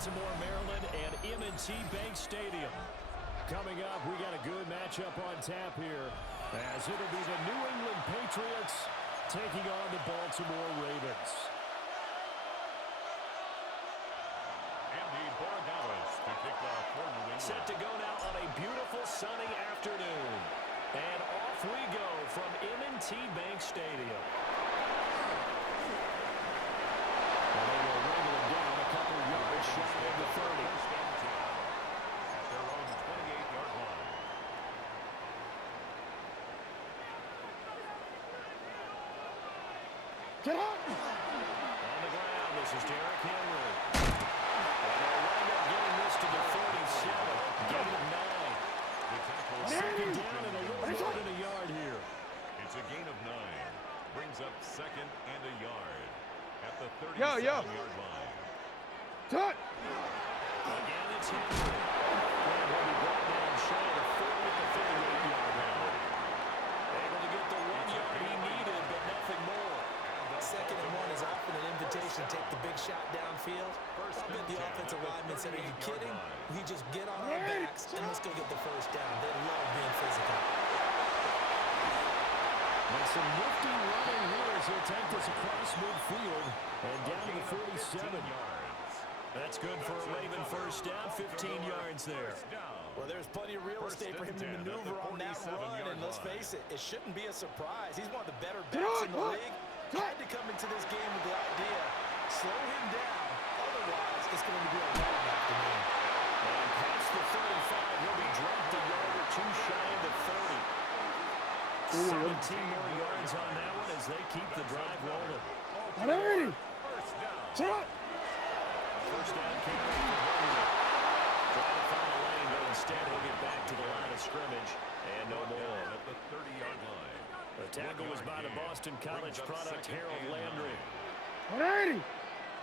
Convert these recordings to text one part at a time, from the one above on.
Baltimore, Maryland, and M&T Bank Stadium. Coming up, we got a good matchup on tap here, as it'll be the New England Patriots taking on the Baltimore Ravens. To kick off for New England. Set to go now on a beautiful sunny afternoon. And off we go from M&T Bank Stadium. And they will wrangle him down a couple yards shy of the 30. At their own 28-yard line. Get up! On the ground, this is Derrick Henry. And they'll wind up getting this to the 37. Gain of 9. Second down and a little more than a yard here. It's a gain of 9. Brings up second and a yard at the 37-yard line. Cut! Again, it's Henry. And will be brought down shy of 40 at the 38-yard line. Able to get the 1 yard he needed, but nothing more. Second and 1 is often an invitation to take the big shot downfield. I bet the offensive lineman said, are you kidding? We just get on our backs and let's go get the first down. They love being physical. And some nifty running here as he'll take this across midfield and down to the 47 yards. That's good for a Raven first down, 15 yards there. Well, there's plenty of real estate for him to maneuver on that run, and let's face it, it shouldn't be a surprise. He's one of the better backs in the league. Had to come into this game with the idea, slow him down, otherwise it's going to be a long afternoon. And past the 35, he'll be dropped a yard or two shy of the 30. 17 more yards on that one as they keep the drive rolling. First down carry for Henry. Trying to find a lane, but instead he'll get back to the line of scrimmage. And no more. At the 30-yard line. The tackle was by the Boston College product, Harold Landry.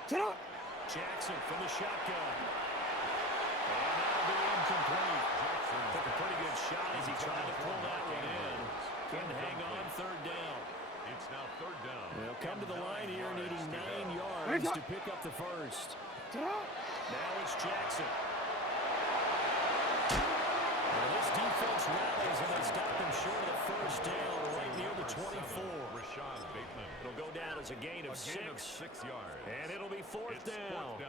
Jackson from the shotgun. And that'll be incomplete. Took a pretty good shot as he tried to pull that one in. Couldn't hang on, third down. It's now third down. They'll come to the line here needing 9 yards to pick up the first. Now it's Jackson. Now this defense rallies and they stop them short of the first down right near the 24. It'll go down as a gain of 6 yards. And it'll be fourth down.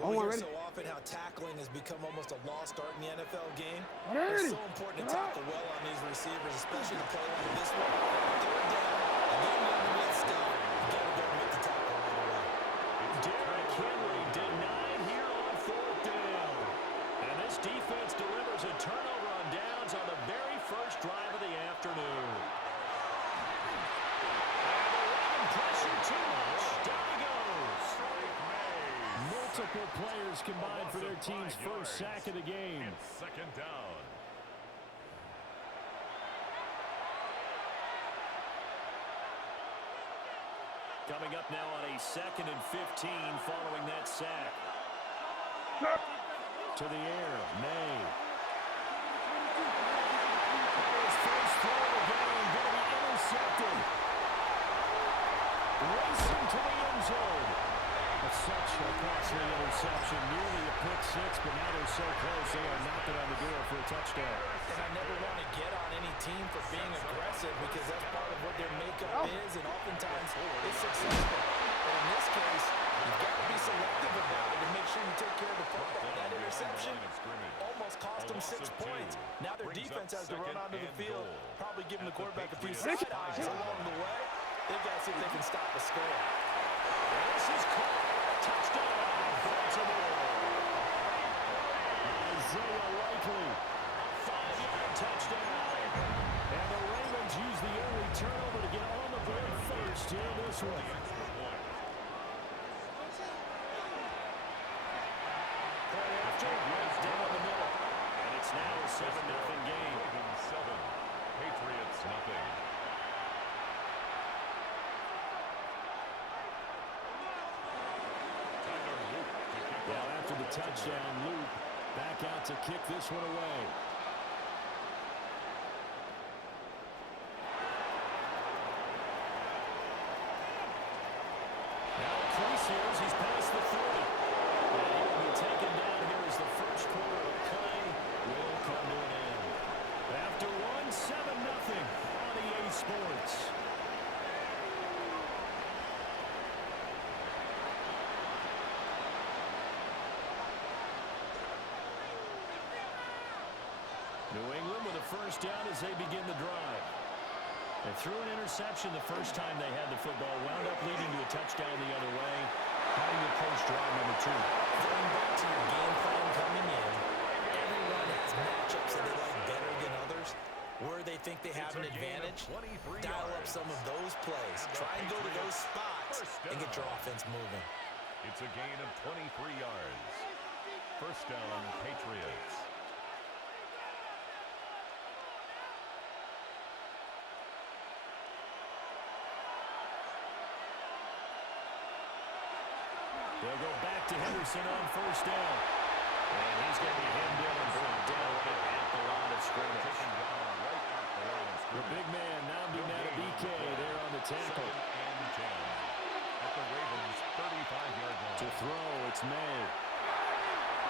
We hear so often how tackling has become almost a lost art in the NFL game. It's so important to tackle well on these receivers, especially to play like this one. Third down, again underneath stuff. You got to go make the tackle right away. Derrick Henry denied here on fourth down. And this defense delivers a turnover on downs on the very first drive of the afternoon. And the pressure too much. Down he goes. Multiple players combined for their team's first sack of the game. Second down. Coming up now on a 2nd and 15 following that sack. To the air, May. His first throw of the game going to be intercepted. Racing to the end zone. Such a costly interception, nearly a pick six, but now they're so close they are knocking on the door for a touchdown. And I never want to get on any team for being aggressive because that's part of what their makeup is, and oftentimes it's successful. But in this case, you've got to be selective about it and make sure you take care of the football. That interception almost cost them 6 points. Now their defense has to run onto the field, probably giving the quarterback a few side eyes along the way. They've got to see if they can stop the score. This is caught. Touchdown, Baltimore. Isaiah Likely, a 5-yard touchdown. And the Ravens use the early turnover to get on the board first here in this one. Right after, right down the middle. And it's now a 7-0 game. Ravens 7, Patriots nothing. Well, after the touchdown, Luke back out to kick this one away. Now Chris he's past the 30. And first down as they begin the drive. They threw an interception the first time they had the football, wound up leading to a touchdown the other way. How do you approach drive number 2? Going back to your game plan coming in, everyone has matchups that they like better than others. Where they think they have an advantage, dial up some of those plays. Try and go to those spots and get your offense moving. It's a gain of 23 yards. First down, Patriots. They'll go back to Henderson on first down. And he's going to be hemmed in and brought down at the line of scrimmage. The big man, Namdi Matabike, there on the tackle. And 10 at the Ravens' 35-yard line. To throw, it's May.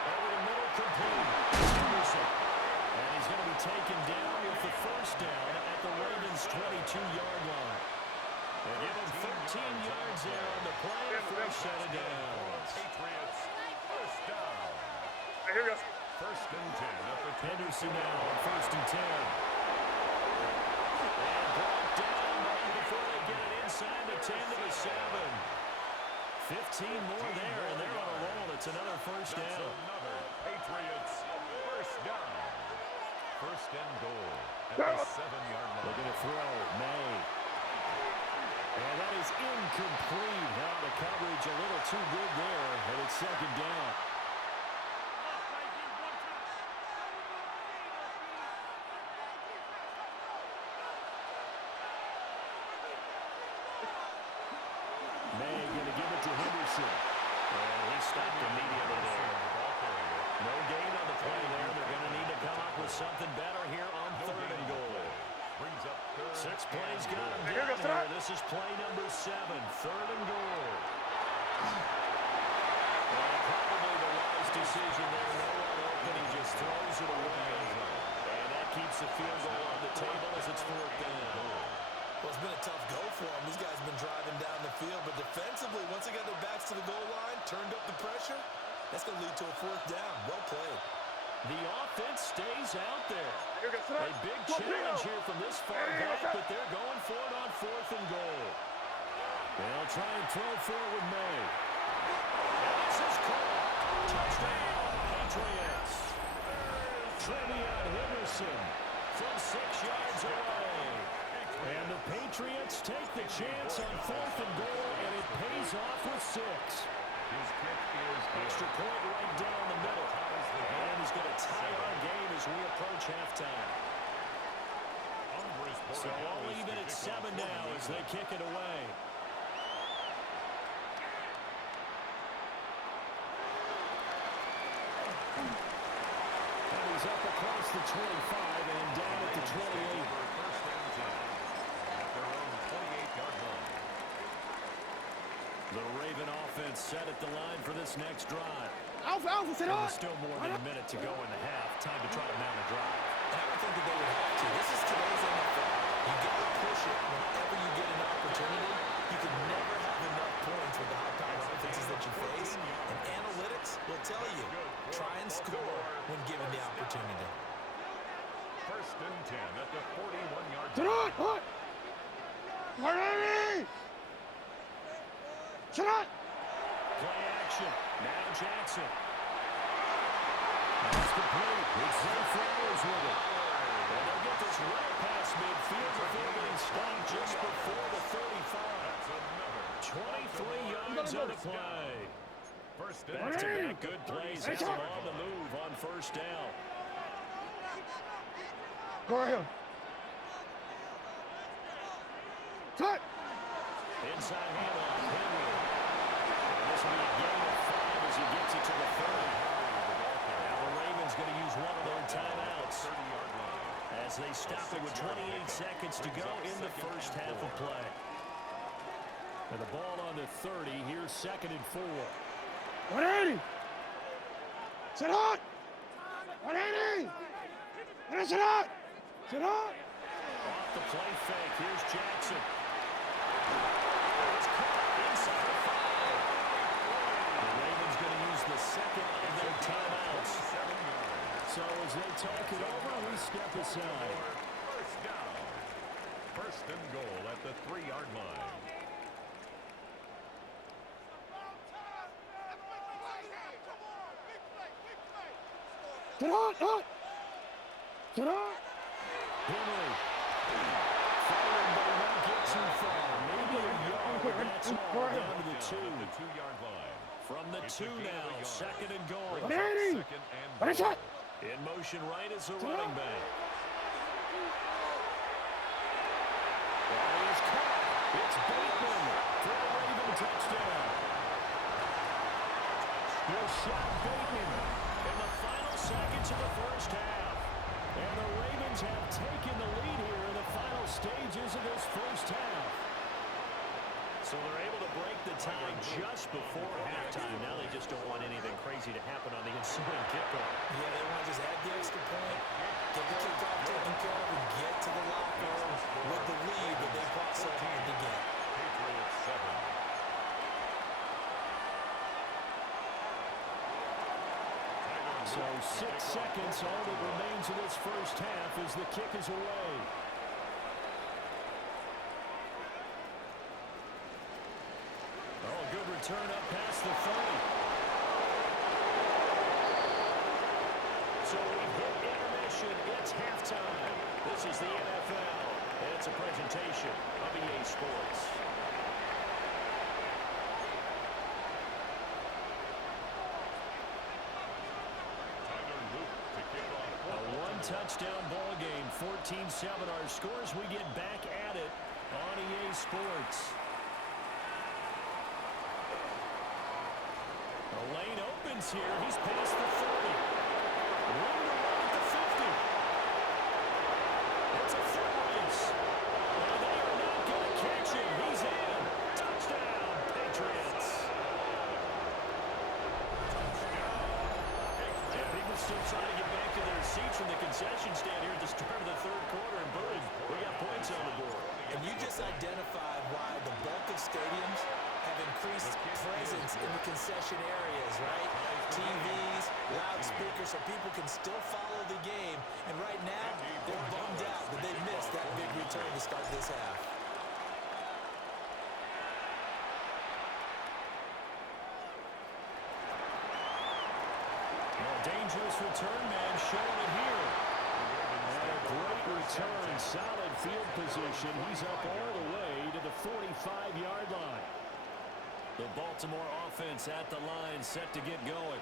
Over the middle, complete. Henderson. And he's going to be taken down with the first down at the Ravens' 22-yard line. And give him 13 yards there on the play for a set of downs. Patriots, first down. Here we go. First and 10 at the Henderson now on first and 10. And brought down right before they get it inside the 10 to the 7. 15 more there, and they're on a roll. It's another first That's down. another Patriots first down. First and goal at the 7-yard line. Looking to throw, May. And that is incomplete. Now the coverage a little too good there, and it's second down. May going to give it to Henderson. And he stopped immediately there. No gain on the play there. They're going to need to come up with something better here on third and goal. Brings up third. 6 plays got him down here. This is play number 7, third and goal. And probably the wise decision there. No one open. He just throws it away. And that keeps the field goal on the table as it's fourth down. Well, it's been a tough go for them. These guys have been driving down the field, but defensively, once they got their backs to the goal line, turned up the pressure, that's going to lead to a fourth down. Well played. The offense stays out there. A big challenge here from this far back, but they're going for it on fourth and goal. They'll try and throw forward May. And this is caught. Touchdown, Patriots. Treveyon Henderson from 6 yards away. And the Patriots take the chance on fourth and goal, and it pays off with 6. His kick is Extra point right down the middle. And he's going to tie our game as we approach halftime. So all even at 7 now as they kick it away. And he's up across the 25 and down at the 28. first and 10 at their own 28-yard line. The Raven offense set at the line for this next drive. Alpha, sit And on. there's still more than a minute to go in the half. Time to try to mount a drive. And I would think that they would have to. This is today's NFL. You got to push it whenever you get an opportunity. You can never have enough points with the high-powered offenses that you face. And analytics will tell you, try and score when given the opportunity. First and 10 at the 41-yard Sit line. on. What? Ready? Sit on. Play action. Now Jackson. That's complete. It's Zay Flowers with it. And they'll get this right past midfield before being stopped just before the 35. 23 yards on the play. First and Back-to-back good plays. Has him on the move on first down. Go right here. Cut. Inside handoff. Henry. And this will be a gain of 5 as he gets it to the 30. Now the Ravens going to use one of their timeouts as they stop it with 28 seconds to go in the first half of play. And the ball on the 30. Here's second and 4. 180. Sit on. 180. And sit on. Sit on. Off the play fake. Here's Jackson. It's caught inside the 5. The Ravens going to use the second of their timeouts. So as they talk it over, we they step aside. First down. First and goal at the 3-yard line. Sit on, up. Sit on. Henry. Firing, but he won't get too far. Maybe a yard, but that's all down to the 2. At the 2-yard line. From the 2 now, second and goal. Manny. Second and What is goal. that? In motion right is the running back. Ball is caught. It's Bateman for a Raven touchdown. Rashad Bateman in the final seconds of the first half. And the Ravens have taken the lead here in the final stages of this first half. So they're able to break the tie just before halftime. Now they just don't want anything crazy to happen on the ensuing kickoff. Yeah, they want to just add the extra point, get the kickoff taken care of, and get to the locker room with the lead that they fought so hard to get. Patriots 7. So 6 seconds, all that remains of this first half as the kick is away. Oh, good return up past the 30. So we've hit intermission. It's halftime. This is the NFL. And it's a presentation of EA Sports. A one-touchdown ball game, 14-7 our scores. We get back at it on EA Sports. The lane opens here. He's past the 30. Room to run at the 50. It's a foot race. And they are not going to catch him. He's in. Touchdown, Patriots. Yeah, people still trying to get back to their seats from the concession stand here at the start of the third quarter. And boom, we got points on the board. And you just identified why the bulk of stadiums have increased presence in the concession areas, right? TVs, loudspeakers, so people can still follow the game. And right now, they're bummed out that they missed that big return to start this half. Well, dangerous return man showing it here. And a great return, solid field position. He's up all the way to the 45-yard line. The Baltimore offense at the line, set to get going.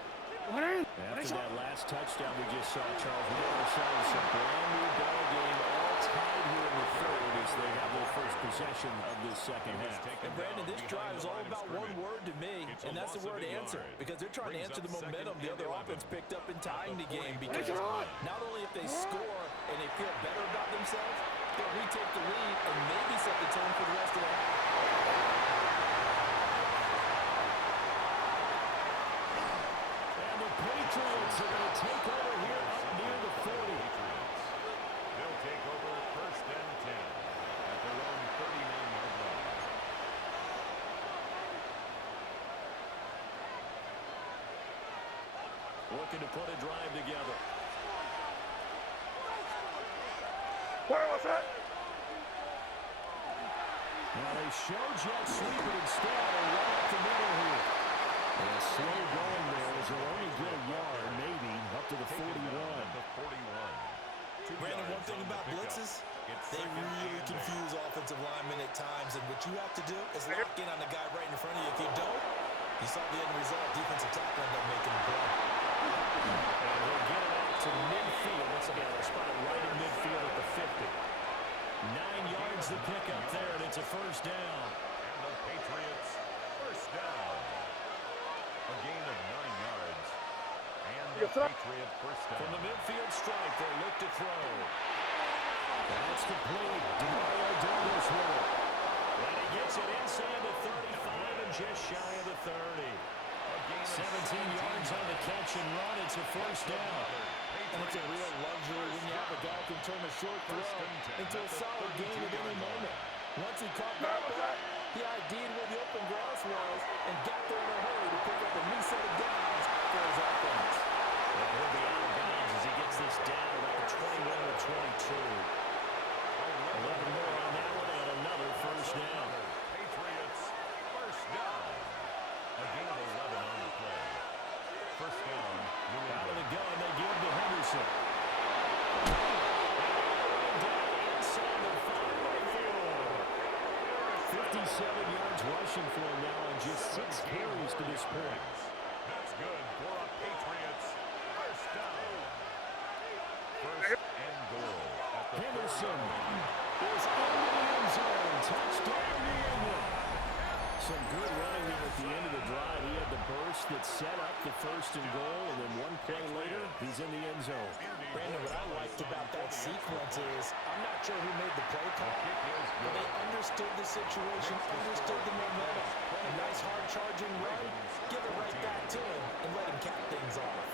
After that last touchdown we just saw, Charles, we got ourselves a brand-new ball game, all tied here in the third as they have their first possession of this second half. And Brandon, this drive is all about one word to me, and that's the word answer. Because they're trying to answer the momentum the other offense picked up in tying the game. Because not only if they score and they feel better about themselves, they'll retake the lead and maybe set the tone for the rest of the half. Patriots are going to take over here up near the 40. They'll take over first and 10 at their own 39-yard line. Looking to put a drive together. What's that? Now they show jet sweep, but instead they run up the middle here. And a slow going there as they'll only get a yard, maybe, up to the 41. Brandon, one thing about blitzes, they really confuse offensive linemen at times, and what you have to do is lock in on the guy right in front of you. If you don't, you saw the end result. Defensive tackle ended up making the play. And he'll get it out to midfield. Once again, a spot right in midfield at the 50. 9 yards to pick up there, and it's a first down. And the Patriots first down. A gain of 9 yards. And the Patriot first down. From the midfield stripe, they look to throw. That's complete. DeMario Douglas with it. And he gets it inside the 35 and just shy of the 30. 17 yards on the catch and run. It's a first down. And it's a real luxury when you have a guy who can turn a short throw into a solid gain at any moment. Once he caught that ball, he ID'd where the open grass was and got there in a hurry to pick up a new set of downs for his offense. And he'll be out of bounds as he gets this down about the 21 First down. Out of the gun, they give to Henderson. Inside the 57 yards rushing for him now on just 6 carries to this point. That's good for a Patriots first down. First and goal at the Henderson is in the end zone. Touchdown, New England. Some good running there at the end of the drive. He had the burst that set up the first and goal, and then one play later, he's in the end zone. Brandon, what I liked about that sequence is I'm not sure who made the play call, but they understood the situation, understood the momentum. A nice hard-charging run, give it right back to him, and let him cap things off.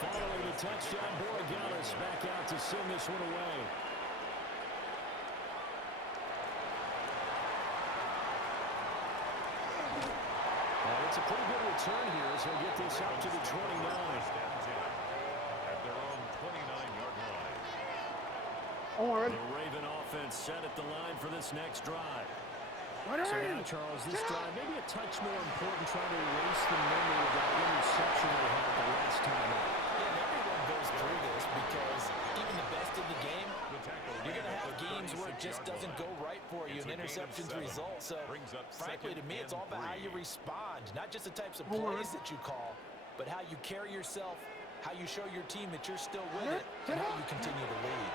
Following the touchdown, Borregales back out to send this one away. It's a pretty good return here as he'll get this up to the 29. At their own 29-yard line. The Raven offense set at the line for this next drive. So now, Charles, this drive maybe a touch more important, trying to erase the memory of that interception they had the last time out. And everyone goes through this because even the best in the game, you're going to have games where it just doesn't go right for you and interceptions result. So, frankly, to me, it's all about how you respond, not just the types of plays that you call, but how you carry yourself, how you show your team that you're still with it, and how you continue to lead.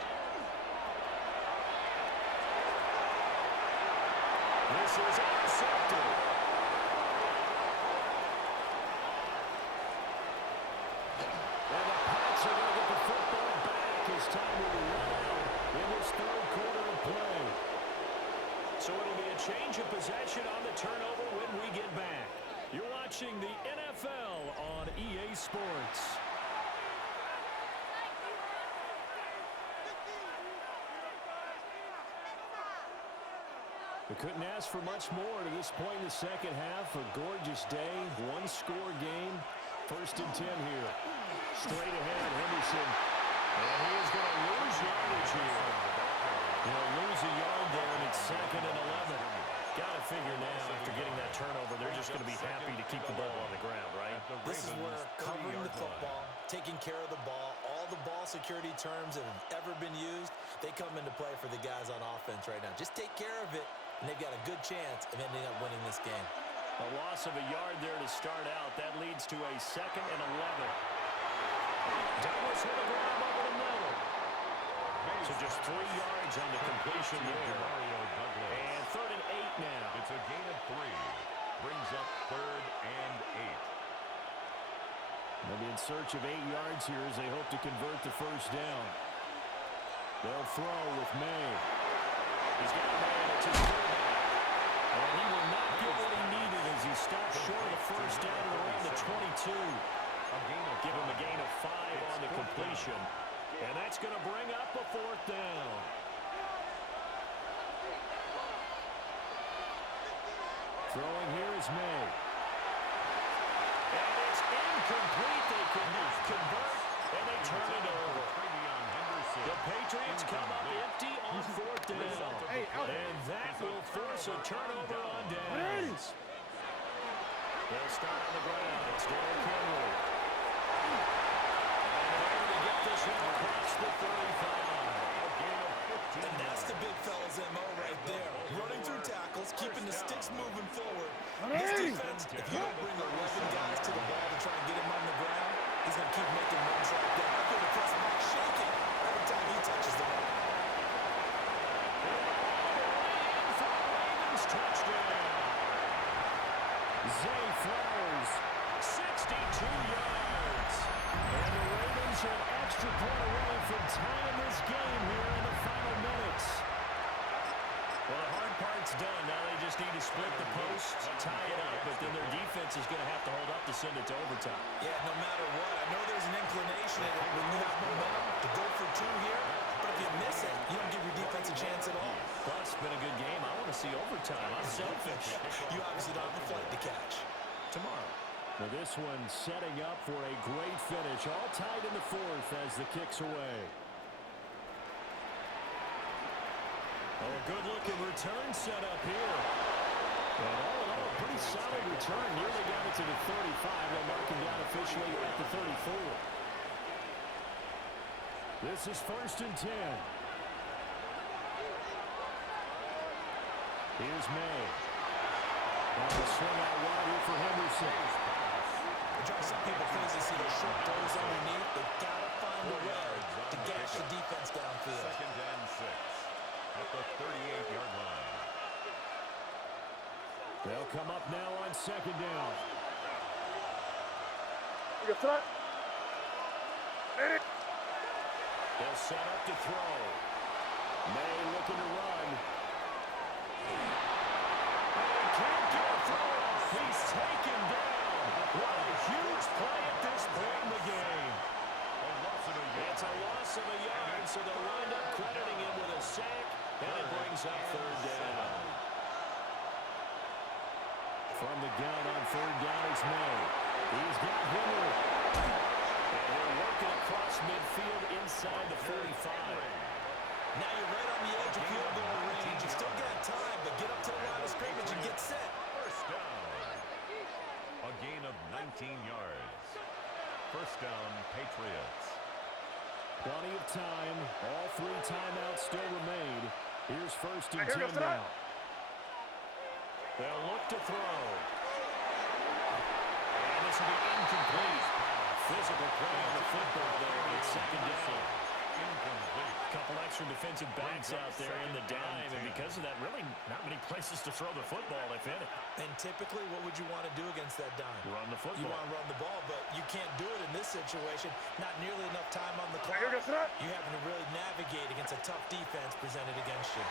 This is intercepted. And the Pats are going to get the football back as time will run out in this third quarter of play. So it'll be a change of possession on the turnover when we get back. You're watching the NFL on EA Sports. We couldn't ask for much more to this point in the second half. A gorgeous day, one-score game. First and 10 here. Straight ahead, Henderson. And he is going to lose yardage here. He'll lose a yard there, and it's second and 11. Got to figure now, after getting that turnover, they're just going to be happy to keep the ball on the ground, right? This is where covering the football, taking care of the ball, all the ball security terms that have ever been used, they come into play for the guys on offense right now. Just take care of it, and they've got a good chance of ending up winning this game. A loss of a yard there to start out. That leads to a second and 11. Douglas with a grab over the middle. So just 3 yards on the completion there. And third and 8 now. It's a gain of 3. Brings up third and 8. They'll be in search of 8 yards here as they hope to convert the first down. They'll throw with May. He's got a man. It's his quarterback. And he will not get what he needed as he stopped short of the first down at around the 22. Give him a gain of 5 on the completion. And that's going to bring up a fourth down. Throwing here is May. And it's incomplete. They could not convert, and they turn it over. The Patriots come up empty on fourth down. And that will force a turnover on downs. They'll start on the ground. It's Derrick Henry. And able to get this one across the 35. And that's the big fella's MO right there. Running through tackles, keeping the sticks moving forward. This defense, if you don't bring 11 guys to the ball to try and get him on the ground, he's going to keep making runs like that. I feel the press box shaking every time he touches the ball. Touchdown. Zay Flowers, 62 yards. And the Ravens are an extra point away from tying this game here in the final minutes. Well, the hard part's done. Now they just need to split the post, tie it up, but then their defense is going to have to hold up to send it to overtime. Yeah, no matter what. I know there's an inclination when you have momentum to go for 2 here, but if you miss it, you don't give your defense a chance at all. Plus, it's been a good game. I want to see overtime. I'm selfish. You obviously don't have the flight to catch. Tomorrow. Now this one setting up for a great finish. All tied in the fourth as the kick's away. Oh, a good-looking return set up here. And all in all, pretty solid return. Nearly got it to the 35. They'll mark him down officially at the 34. This is 1st and 10. Here's May. And the swing out wide here for Henderson. It drives some people crazy to see those short throws underneath. They've got to find a way to gash the defense downfield. 2nd and 6 at the 38-yard line. They'll come up now on 2nd down. They'll set up to throw. May looking to run. And can't get a throw off. He's taken down. What a huge play at this point in the game. It's a loss of a yard, so they'll wind up crediting him with a sack, and it brings up 3rd down. From the gun on 3rd down is May. He's got Henry. And they're working across midfield inside the 45. Now you're right on the edge of field goal range. You still got time, but get up to the line of scrimmage and get set. 1st down. A gain of 19 yards. 1st down, Patriots. Plenty of time. All 3 timeouts still remain. Here's 1st and 10 now. They'll look to throw. And this will be incomplete. Physical play on the football there. It's 2nd down. A couple extra defensive backs out there in the dime, and because of that, really not many places to throw the football, if any. And typically, what would you want to do against that dime? Run the football. You want to run the ball, but you can't do it in this situation. Not nearly enough time on the clock. You having to really navigate against a tough defense presented against you.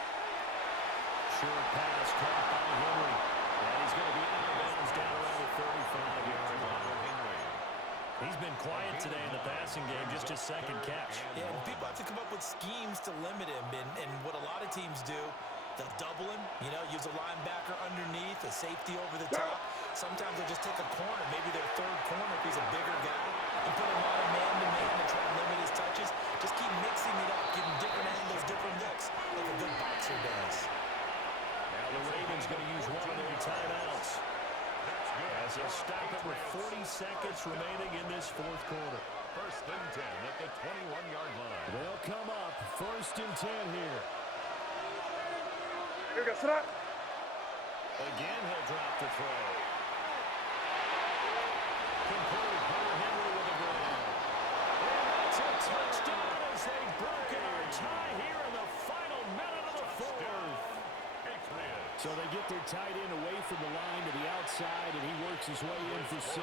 Short pass caught by Henry. And he's going to be out of bounds down around the 35-yard line. He's been quiet today in the passing game, just his 2nd catch. Yeah, and people have to come up with schemes to limit him. And what a lot of teams do, they'll double him, use a linebacker underneath, a safety over the top. Sometimes they'll just take a corner, maybe their 3rd corner if he's a bigger guy, and put him on a man-to-man to try and limit his touches. Just keep mixing it up, giving different angles, different looks, like a good boxer does. Now the Ravens going to use one of their timeouts as they'll stop it with 40 seconds remaining in this 4th quarter. 1st and 10 at the 21-yard line. They'll come up 1st and 10 here. Again, he'll drop the throw. Complete. Hunter Henry with a grab. And that's a touchdown as they've broken our tie here in the final minute of the 4th. So they get their tight end away from the line to the outside, and he works his way in for 6.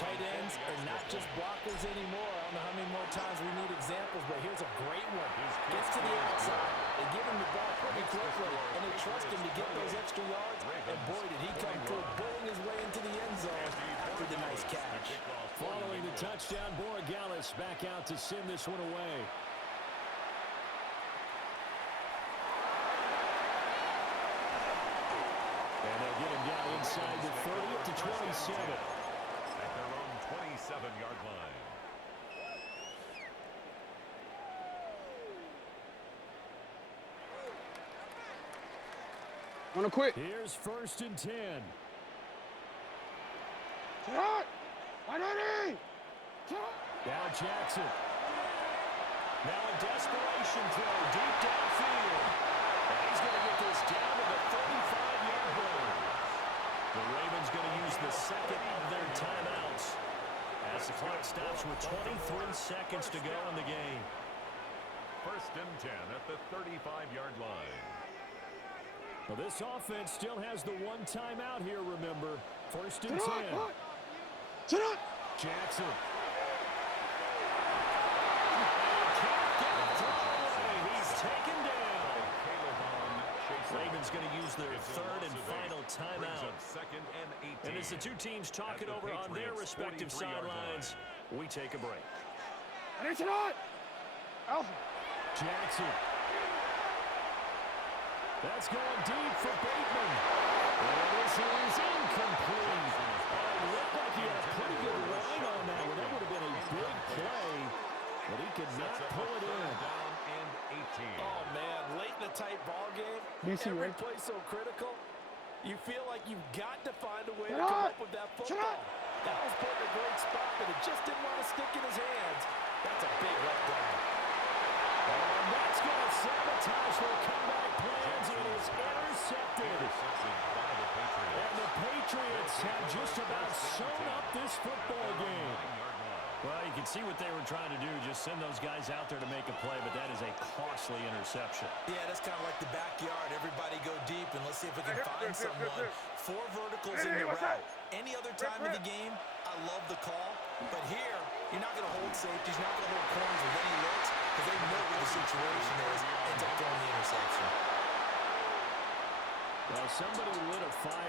Tight ends are not just blockers anymore. I don't know how many more times we need examples, but here's a great one. Gets to the outside. They give him the ball pretty quickly, and they trust him to get those extra yards. And boy, did he come through, bulling his way into the end zone after the nice catch. Following the touchdown, Borregales back out to send this one away. And they'll get him down inside the 30 up to 27. At their own 27-yard line. Wanna quit? Here's 1st and 10. Now Jackson. Now a desperation throw deep downfield. And he's going to get this down to the 35-yard line. The Ravens going to use the 2nd of their timeouts as the clock stops with 23 seconds to go in the game. 1st and 10 at the 35-yard line. Well, this offense still has the 1 timeout here, remember. 1st and 10. Jackson. He's taken down. Ravens going to use their 3rd and final timeout. 2nd and 18. And as the two teams talk it over on their respective sidelines, we take a break. Jackson. That's going deep for Bateman. And this is incomplete. It looked like he had a pretty good line on that one. That would have been a big play, but he could not pull it in. Down and 18. Oh, man, late in a tight ball game, every play so critical. You feel like you've got to find a way to come up with that football. That was put in a great spot, but it just didn't want to stick in his hands. That's a big letdown. And that's going to sabotage their comeback plans. It is intercepted. And the Patriots have just about sewn up this football game. Well, you can see what they were trying to do, just send those guys out there to make a play, but that is a costly interception. Yeah, that's kind of like the backyard. Everybody go deep, and let's see if we can find someone. 4 verticals in the route. Any other time of the game, I love the call. But here, you're not going to hold safeties, you're not going to hold corners with any looks, because they know what the situation is, ends up throwing the interception. Well, somebody lit a fire.